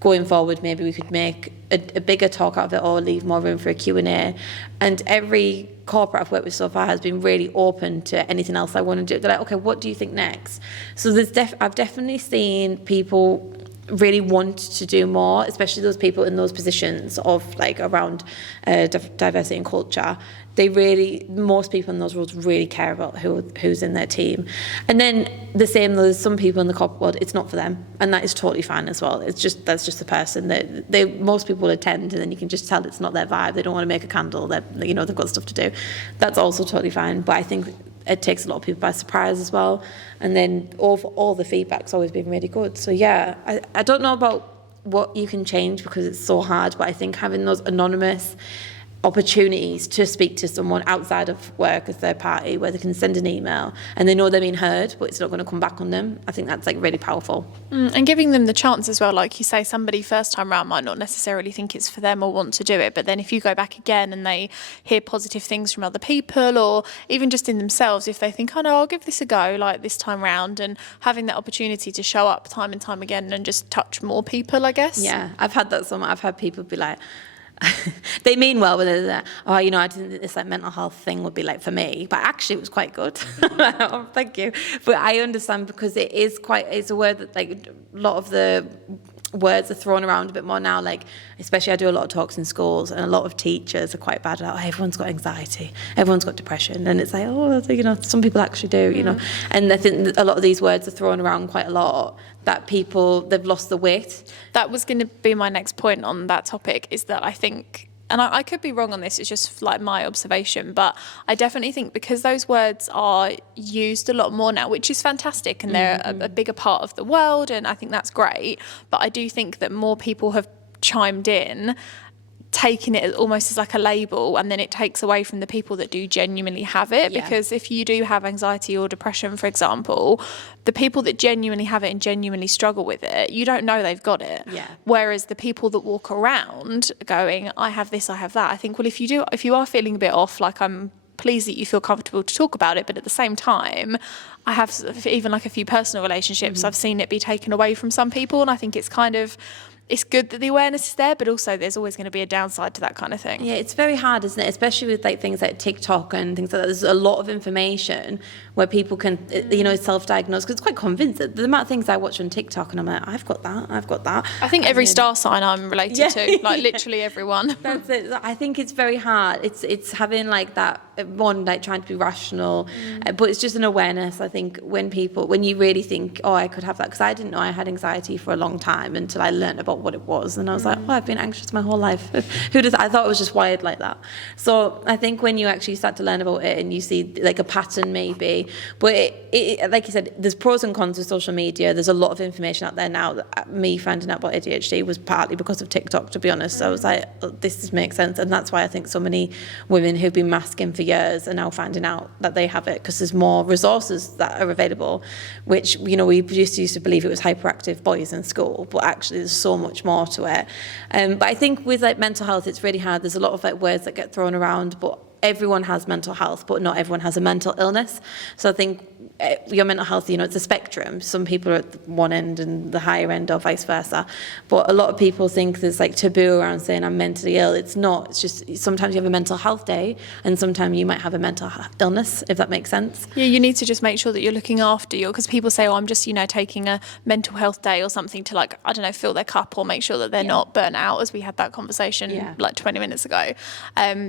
Going forward, maybe we could make a bigger talk out of it, or leave more room for a Q&A. And every corporate I've worked with so far has been really open to anything else I want to do. They're like, okay, what do you think next? So I've definitely seen people really want to do more, especially those people in those positions of like around diversity and culture. Most people in those roles really care about who's in their team. And then the same, there's some people in the corporate world, it's not for them, and that is totally fine as well. That's just the person that most people will attend, and then you can just tell it's not their vibe. They don't want to make a candle. They've got stuff to do. That's also totally fine. But I think it takes a lot of people by surprise as well. And then all the feedback's always been really good. So yeah, I don't know about what you can change because it's so hard, but I think having those anonymous opportunities to speak to someone outside of work as third party, where they can send an email and they know they're being heard, but it's not going to come back on them. I think that's like really powerful. And giving them the chance as well, like you say, somebody first time round might not necessarily think it's for them or want to do it, but then if you go back again and they hear positive things from other people, or even just in themselves, if they think, oh no, I'll give this a go, like this time round, and having that opportunity to show up time and time again and just touch more people, I guess. Yeah, I've had that somewhere. I've had people be like, they mean well, but they're like, oh, I didn't think this like mental health thing would be like for me, but actually it was quite good. Oh, thank you. But I understand, because it's a word that like a lot of the words are thrown around a bit more now, like especially I do a lot of talks in schools, and a lot of teachers are quite bad at, everyone's got anxiety, everyone's got depression, and it's like, some people actually do, and I think a lot of these words are thrown around quite a lot, that they've lost the weight. That was going to be my next point on that topic, is that I think, and I could be wrong on this, it's just like my observation, but I definitely think because those words are used a lot more now, which is fantastic, and they're a bigger part of the world, and I think that's great, but I do think that more people have chimed in, taking it almost as like a label, and then it takes away from the people that do genuinely have it. Yeah. Because if you do have anxiety or depression, for example, the people that genuinely have it and genuinely struggle with it, you don't know they've got it. Yeah. Whereas the people that walk around going, I have this, I have that, I think, well, if you are feeling a bit off, like, I'm pleased that you feel comfortable to talk about it, but at the same time, I have even like a few personal relationships, I've seen it be taken away from some people, and I think it's good that the awareness is there, but also there's always going to be a downside to that kind of thing. Yeah, it's very hard, isn't it? Especially with like things like TikTok and things like that. There's a lot of information where people can, self-diagnose, because it's quite convincing. The amount of things I watch on TikTok, and I'm like, I've got that. I think every star sign I'm related to, like literally everyone. That's it. I think it's very hard. It's having like that one, like trying to be rational, but it's just an awareness. I think when you really think, I could have that, because I didn't know I had anxiety for a long time until I learned about what it was, and I was like, I've been anxious my whole life. I thought it was just wired like that. So I think when you actually start to learn about it and you see like a pattern maybe, but it, like you said, there's pros and cons with social media. There's a lot of information out there now. Me finding out about ADHD was partly because of TikTok, to be honest. I was like, this makes sense, and that's why I think so many women who've been masking for years are now finding out that they have it, because there's more resources that are available, which we used to believe it was hyperactive boys in school, but actually there's so much more to it. But I think with like mental health, it's really hard. There's a lot of like words that get thrown around, but everyone has mental health, but not everyone has a mental illness. So I think your mental health, it's a spectrum. Some people are at one end and the higher end, or vice versa. But a lot of people think there's like taboo around saying I'm mentally ill. It's not. It's just sometimes you have a mental health day, and sometimes you might have a mental illness, if that makes sense. Yeah, you need to just make sure that you're looking after you, because people say, I'm just, taking a mental health day or something to, like, I don't know, fill their cup or make sure that they're not burnt out, as we had that conversation like 20 minutes ago.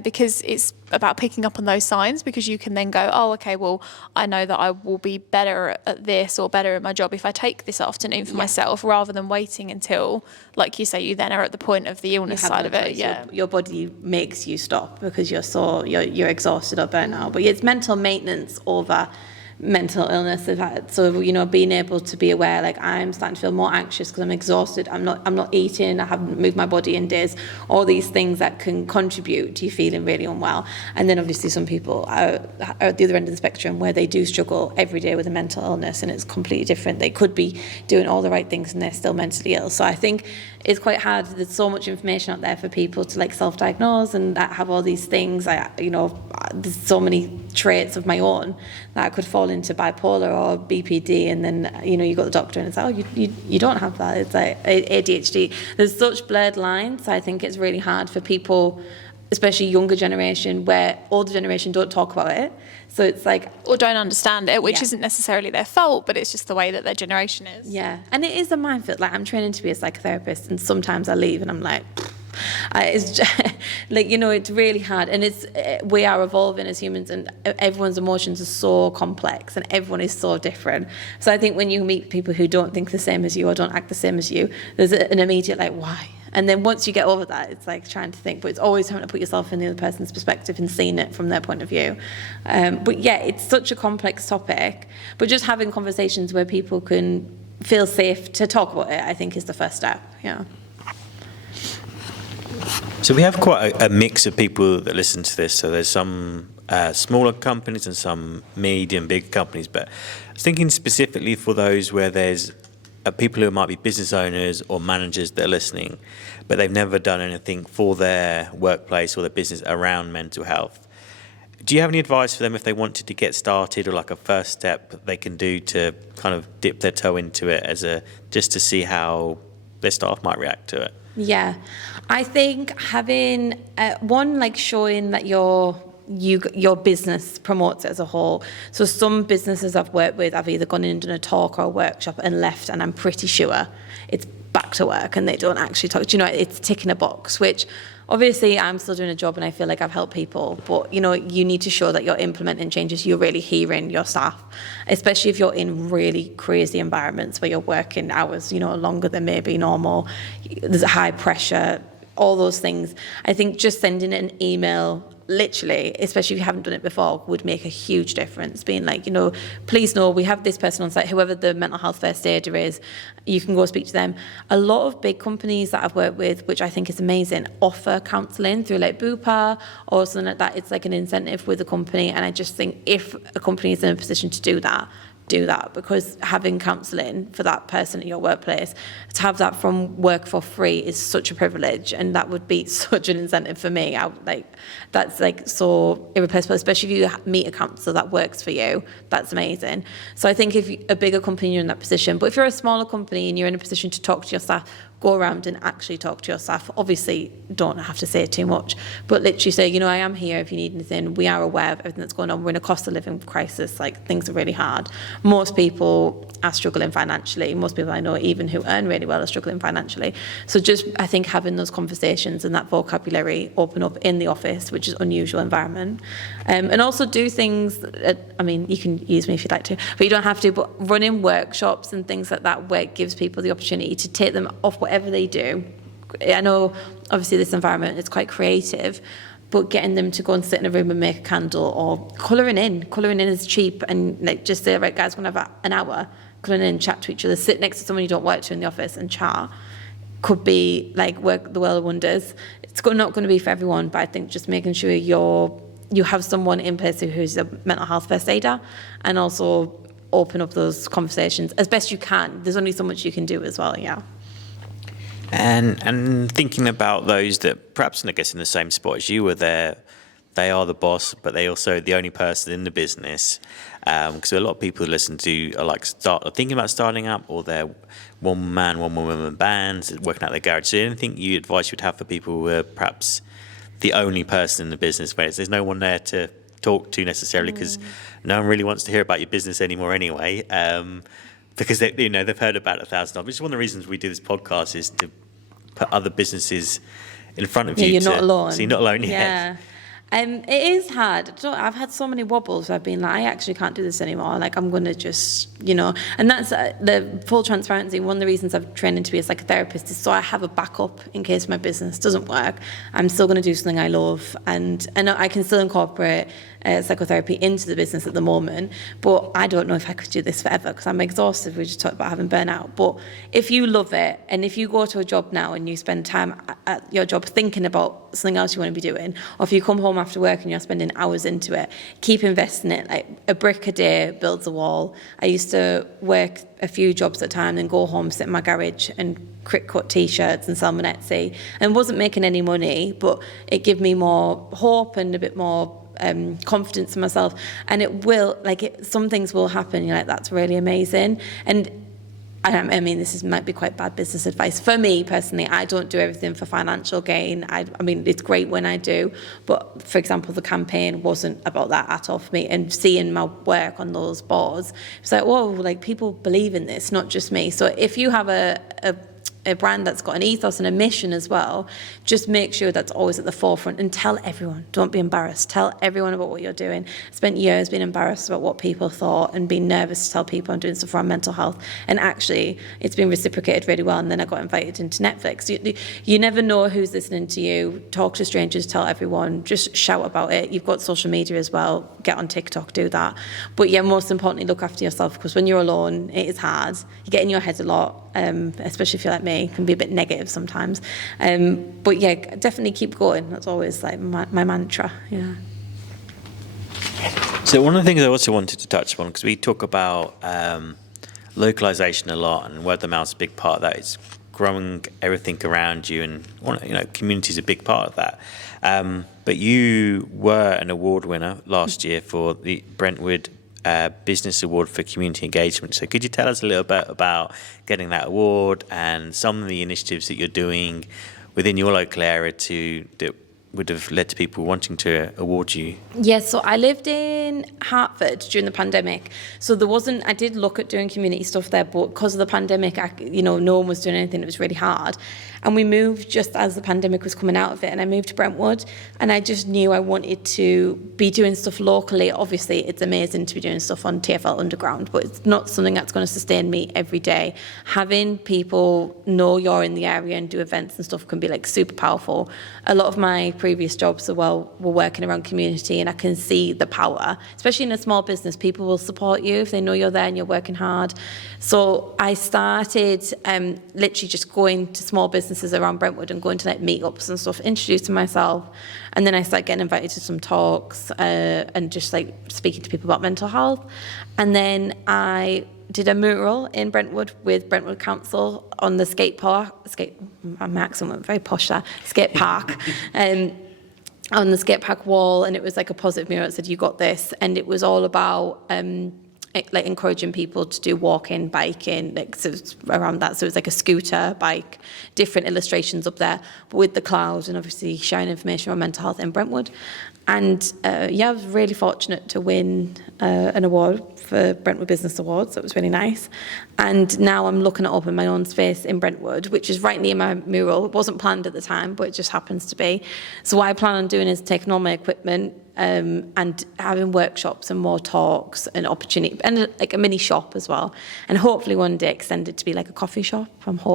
Because it's about picking up on those signs, because you can then go, okay, well, I know that I will be better at this or better at my job if I take this afternoon for myself, rather than waiting until, like you say, you then are at the point of the illness side of it. Yeah, your body makes you stop because you're exhausted or burnt out. But it's mental maintenance over mental illness. So being able to be aware, like, I'm starting to feel more anxious because I'm exhausted, I'm not eating, I haven't moved my body in days, all these things that can contribute to you feeling really unwell. And then obviously some people are at the other end of the spectrum, where they do struggle every day with a mental illness, and it's completely different. They could be doing all the right things and they're still mentally ill. So I think it's quite hard. There's so much information out there for people to like self-diagnose and have all these things. There's so many traits of my own that I could fall into bipolar or BPD, and then you got the doctor and it's like, you don't have that. It's like ADHD. There's such blurred lines. So I think it's really hard for people especially younger generation, where older generation don't talk about it. So it's like, or don't understand it, which Yeah. isn't necessarily their fault, but it's just the way that their generation is. yeah, and it is a minefield. Like, I'm training to be a psychotherapist, and sometimes I leave and I'm like, it's just, like, you know, it's really hard, and we are evolving as humans, and everyone's emotions are so complex, and everyone is so different. So I think when you meet people who don't think the same as you or don't act the same as you, there's an immediate like, why? And then once you get over that, it's like trying to think, but it's always having to put yourself in the other person's perspective and seeing it from their point of view. But yeah, it's such a complex topic, but just having conversations where people can feel safe to talk about it, I think, is the first step. Yeah. So we have quite a mix of people that listen to this. So there's some smaller companies and some medium, big companies. But I was thinking specifically for those where there's people who might be business owners or managers that are listening, but they've never done anything for their workplace or their business around mental health. Do you have any advice for them if they wanted to get started, or like a first step they can do to kind of dip their toe into it just to see how their staff might react to it? Yeah, I think having one, like showing that your business promotes it as a whole. So some businesses I've worked with, I've either gone in and done a talk or a workshop and left, and I'm pretty sure it's back to work and they don't actually talk. Do you know, it's ticking a box, which obviously I'm still doing a job and I feel like I've helped people, but you know, you need to show that you're implementing changes, you're really hearing your staff, especially if you're in really crazy environments where you're working hours, you know, longer than maybe normal, there's a high pressure, all those things. I think just sending an email, literally, especially if you haven't done it before, would make a huge difference. Being like, you know, please know we have this person on site, whoever the mental health first aider is, you can go speak to them. A lot of big companies that I've worked with, which I think is amazing, offer counselling through like Bupa or something like that. It's like an incentive with the company, and I just think if a company is in a position to do that, because having counselling for that person at your workplace, to have that from work for free is such a privilege, and that would be such an incentive for me. That's like so irreplaceable, especially if you meet a counsellor that works for you. That's amazing. So I think if a bigger company, you're in that position, but if you're a smaller company and you're in a position to talk to your staff, go around and actually talk to your staff. Obviously, don't have to say too much, but literally say, you know, I am here if you need anything. We are aware of everything that's going on. We're in a cost of living crisis. Like, things are really hard. Most people are struggling financially. Most people I know, even who earn really well, are struggling financially. So just, I think, having those conversations and that vocabulary open up in the office, which is an unusual environment. And also do things, I mean, you can use me if you'd like to, but you don't have to, but running workshops and things like that where it gives people the opportunity to take them off whatever they do. I know, obviously, this environment is quite creative, but getting them to go and sit in a room and make a candle, or colouring in is cheap, and like just say, right guys, we're going to have an hour, colouring in, chat to each other, sit next to someone you don't work to in the office and chat, could be like work the world of wonders. It's not going to be for everyone, but I think just making sure you have someone in place who's a mental health first aider, and also open up those conversations as best you can. There's only so much you can do as well, yeah. And thinking about those that perhaps, I guess, in the same spot as you were there, they are the boss, but they also the only person in the business. Because a lot of people who listen to are like thinking about starting up, or they're one man, one woman bands, working out their garage. So anything advice you would have for people who are perhaps the only person in the business, where there's no one there to talk to necessarily, because no one really wants to hear about your business anymore anyway. Because they've heard about it 1,000 times. Which is one of the reasons we do this podcast, is to put other businesses in front of you. You're not alone. So you're not alone yet. Yeah. It is hard. I've had so many wobbles where I've been like, I actually can't do this anymore. Like, I'm going to just, and that's the full transparency. One of the reasons I've trained to be a psychotherapist is so I have a backup in case my business doesn't work. I'm still going to do something I love, and I can still incorporate psychotherapy into the business at the moment, but I don't know if I could do this forever because I'm exhausted. We just talked about having burnout. But if you love it, and if you go to a job now and you spend time at your job thinking about something else you want to be doing, or if you come home after work and you're spending hours into it, keep investing in it. Like, a brick a day builds a wall. I used to work a few jobs at a time and go home, sit in my garage and cut t-shirts and sell them on Etsy, and wasn't making any money, but it gave me more hope and a bit more confidence in myself. And it will, some things will happen, you're like, that's really amazing. And I mean, might be quite bad business advice. For me, personally, I don't do everything for financial gain. I mean, it's great when I do, but for example, the campaign wasn't about that at all for me. And seeing my work on those boards, it's like, whoa, like people believe in this, not just me. So if you have a brand that's got an ethos and a mission as well, just make sure that's always at the forefront and tell everyone. Don't be embarrassed. Tell everyone about what you're doing. I spent years being embarrassed about what people thought and being nervous to tell people I'm doing stuff around mental health. And actually, it's been reciprocated really well. And then I got invited into Netflix. You never know who's listening to you. Talk to strangers, tell everyone. Just shout about it. You've got social media as well. Get on TikTok, do that. But yeah, most importantly, look after yourself, because when you're alone, it is hard. You get in your head a lot. Especially if you're like me, can be a bit negative sometimes. But yeah, definitely keep going. That's always like my mantra. Yeah. So one of the things I also wanted to touch upon, because we talk about localization a lot, and word of mouth is a big part of that. It's growing everything around you, and community is a big part of that. But you were an award winner last year for the Brentwood Business Award for Community Engagement. So could you tell us a little bit about getting that award and some of the initiatives that you're doing within your local area that would have led to people wanting to award you? Yes, so I lived in Hertford during the pandemic. So I did look at doing community stuff there, but because of the pandemic, no one was doing anything. It was really hard. And we moved just as the pandemic was coming out of it, and I moved to Brentwood, and I just knew I wanted to be doing stuff locally. Obviously, it's amazing to be doing stuff on TfL Underground, but it's not something that's going to sustain me every day. Having people know you're in the area and do events and stuff can be like super powerful. A lot of my previous jobs were working around community, and I can see the power, especially in a small business. People will support you if they know you're there and you're working hard. So I started literally just going to small businesses around Brentwood and going to like meetups and stuff, introducing myself, and then I started getting invited to some talks and just like speaking to people about mental health. And then I did a mural in Brentwood with Brentwood Council on the skate park. My accent went very posh there. Skate park. On the skate park wall, and it was like a positive mural. It said, "You got this," and it was all about like encouraging people to do walking, biking, like so around that. So it was like a scooter, bike, different illustrations up there, but with the clouds, and obviously sharing information on mental health in Brentwood. And I was really fortunate to win an award for Brentwood Business Awards. So it was really nice. And now I'm looking at opening my own space in Brentwood, which is right near my mural. It wasn't planned at the time, but it just happens to be. So what I plan on doing is taking all my equipment and having workshops and more talks and opportunity, and like a mini shop as well. And hopefully one day extend it to be like a coffee shop.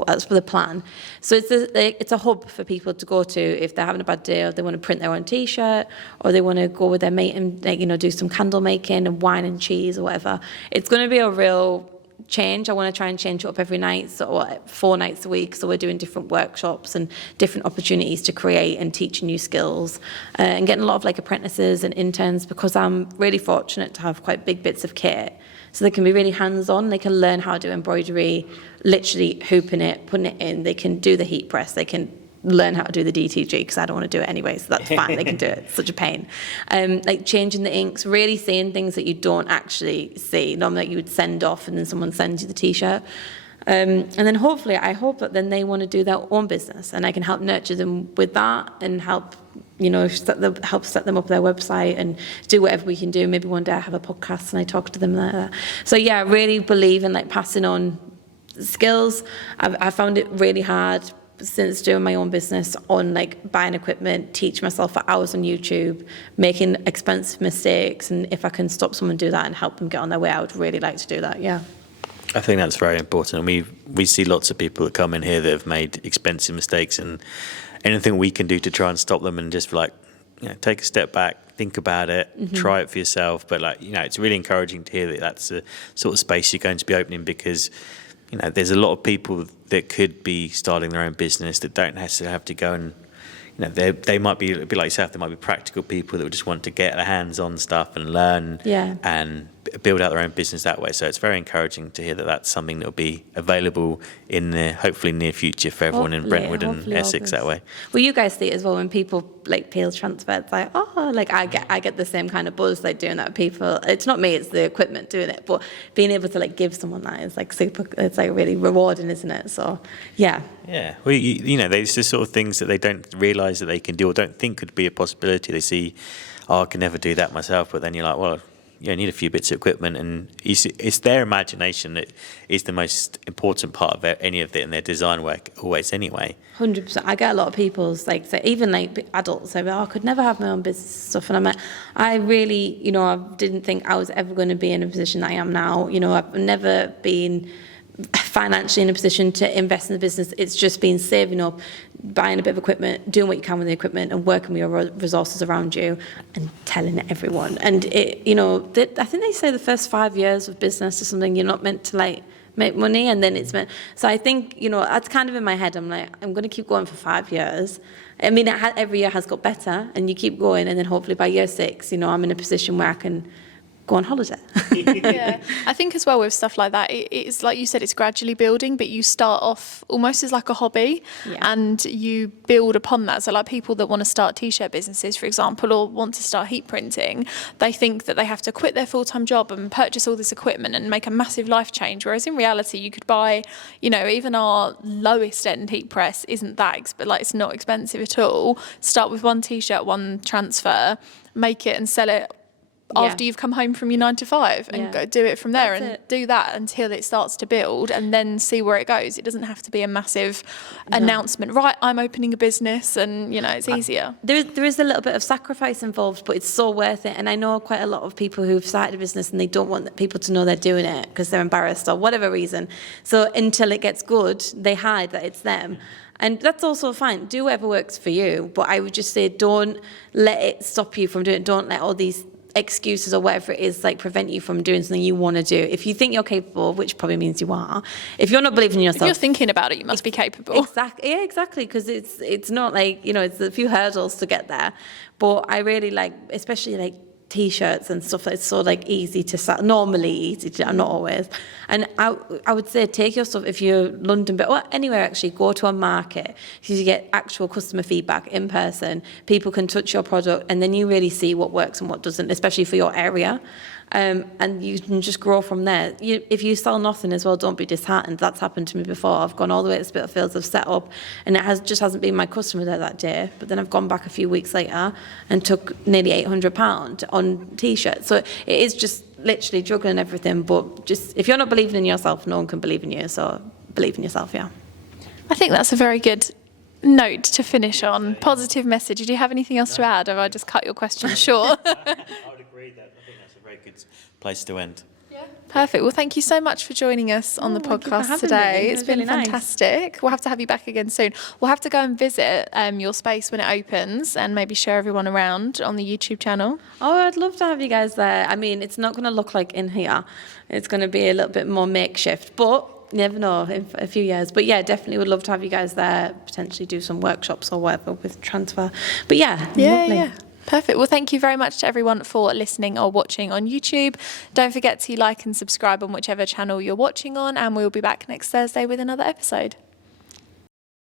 That's for the plan. So it's a hub for people to go to if they're having a bad day, or they want to print their own T-shirt, or they want to go with their mate and do some candle making and wine and cheese or whatever. It's going to be a real change. I want to try and change it up every night, so 4 nights a week. So we're doing different workshops and different opportunities to create and teach new skills, and getting a lot of like apprentices and interns, because I'm really fortunate to have quite big bits of kit. So they can be really hands-on. They can learn how to do embroidery, literally hooping it, putting it in. They can do the heat press. They can learn how to do the DTG, because I don't want to do it anyway, so that's fine. They can do it. It's such a pain. Like changing the inks, really seeing things that you don't actually see. Normally you would send off and then someone sends you the T-shirt. And then hopefully, I hope that then they want to do their own business, and I can help nurture them with that and help set them up their website and do whatever we can do. Maybe one day I have a podcast and I talk to them there. So yeah, I really believe in like passing on skills. I found it really hard since doing my own business on like buying equipment, teach myself for hours on YouTube, making expensive mistakes, and if I can stop someone do that and help them get on their way, I would really like to do that. Yeah. I think that's very important. We see lots of people that come in here that have made expensive mistakes, and anything we can do to try and stop them and just like, take a step back, think about it, try it for yourself. But it's really encouraging to hear that that's the sort of space you're going to be opening, because there's a lot of people that could be starting their own business that don't necessarily have to go and, they might be a bit like yourself. There might be practical people that would just want to get their hands on stuff and learn, and build out their own business that way. So it's very encouraging to hear that that's something that will be available in the hopefully near future for everyone in Brentwood and Essex that way. Well, you guys see it as well when people like peel transfer. It's like, oh, like I get the same kind of buzz like doing that with people. It's not me, it's the equipment doing it. But being able to like give someone that is like super. It's like really rewarding, isn't it? So yeah. Yeah, well, you know, there's just sort of things that they don't realise that they can do or don't think could be a possibility. They see, oh, I can never do that myself. But then you're like, well, you need a few bits of equipment, and it's their imagination that is the most important part of any of it in their design work always anyway. 100%. I get a lot of people's like, say, even like adults say, oh, I could never have my own business stuff. And I'm like, I really, I didn't think I was ever going to be in a position that I am now. I've never been financially in a position to invest in the business. It's just been saving up, buying a bit of equipment, doing what you can with the equipment, and working with your resources around you and telling everyone. And it, I think they say the first 5 years of business is something you're not meant to like make money, and then it's meant. So I think that's kind of in my head. I'm like, I'm going to keep going for 5 years. I mean, every year has got better, and you keep going, and then hopefully by year 6, I'm in a position where I can go on holiday. Yeah, I think as well with stuff like that, it's like you said, it's gradually building, but you start off almost as like a hobby, and you build upon that. So like people that want to start t-shirt businesses, for example, or want to start heat printing, they think that they have to quit their full-time job and purchase all this equipment and make a massive life change. Whereas in reality, you could buy, even our lowest end heat press isn't that, it's not expensive at all. Start with one t-shirt, one transfer, make it and sell it after you've come home from your 9 to 5, and go do it from there. Do that until it starts to build, and then see where it goes. It doesn't have to be a massive announcement. Right, I'm opening a business, and it's easier. There is a little bit of sacrifice involved, but it's so worth it. And I know quite a lot of people who've started a business and they don't want people to know they're doing it because they're embarrassed or whatever reason. So until it gets good, they hide that it's them. And that's also fine. Do whatever works for you. But I would just say, don't let it stop you from doing it. Don't let all these excuses or whatever it is like prevent you from doing something you want to do. If you think you're capable, which probably means you are, if you're not believing in yourself, if you're thinking about it, you must be capable. Exactly, because it's not like it's a few hurdles to get there. But I really like, especially like t-shirts and stuff that's so like easy to sell, normally easy to, not always. And I would say take your stuff, if you're London, but or anywhere actually, go to a market because you get actual customer feedback in person. People can touch your product, and then you really see what works and what doesn't, especially for your area. And you can just grow from there. If you sell nothing as well, don't be disheartened. That's happened to me before. I've gone all the way to Spitalfields, I've set up, and it hasn't been my customer there that day. But then I've gone back a few weeks later and took nearly £800 on t-shirts. So it is just literally juggling everything. But just if you're not believing in yourself, no one can believe in you. So believe in yourself, yeah. I think that's a very good note to finish on. Positive message. Do you have anything else to add, or have I just cut your question short? I would agree that I think that's a very good place to end. Yeah. Perfect. Well, thank you so much for joining us on the podcast today. It's been really fantastic. Nice. We'll have to have you back again soon. We'll have to go and visit your space when it opens and maybe show everyone around on the YouTube channel. Oh, I'd love to have you guys there. I mean, it's not going to look like in here. It's going to be a little bit more makeshift, but you never know in a few years. But yeah, definitely would love to have you guys there, potentially do some workshops or whatever with transfer. But yeah. Perfect. Well, thank you very much to everyone for listening or watching on YouTube. Don't forget to like and subscribe on whichever channel you're watching on, and we'll be back next Thursday with another episode.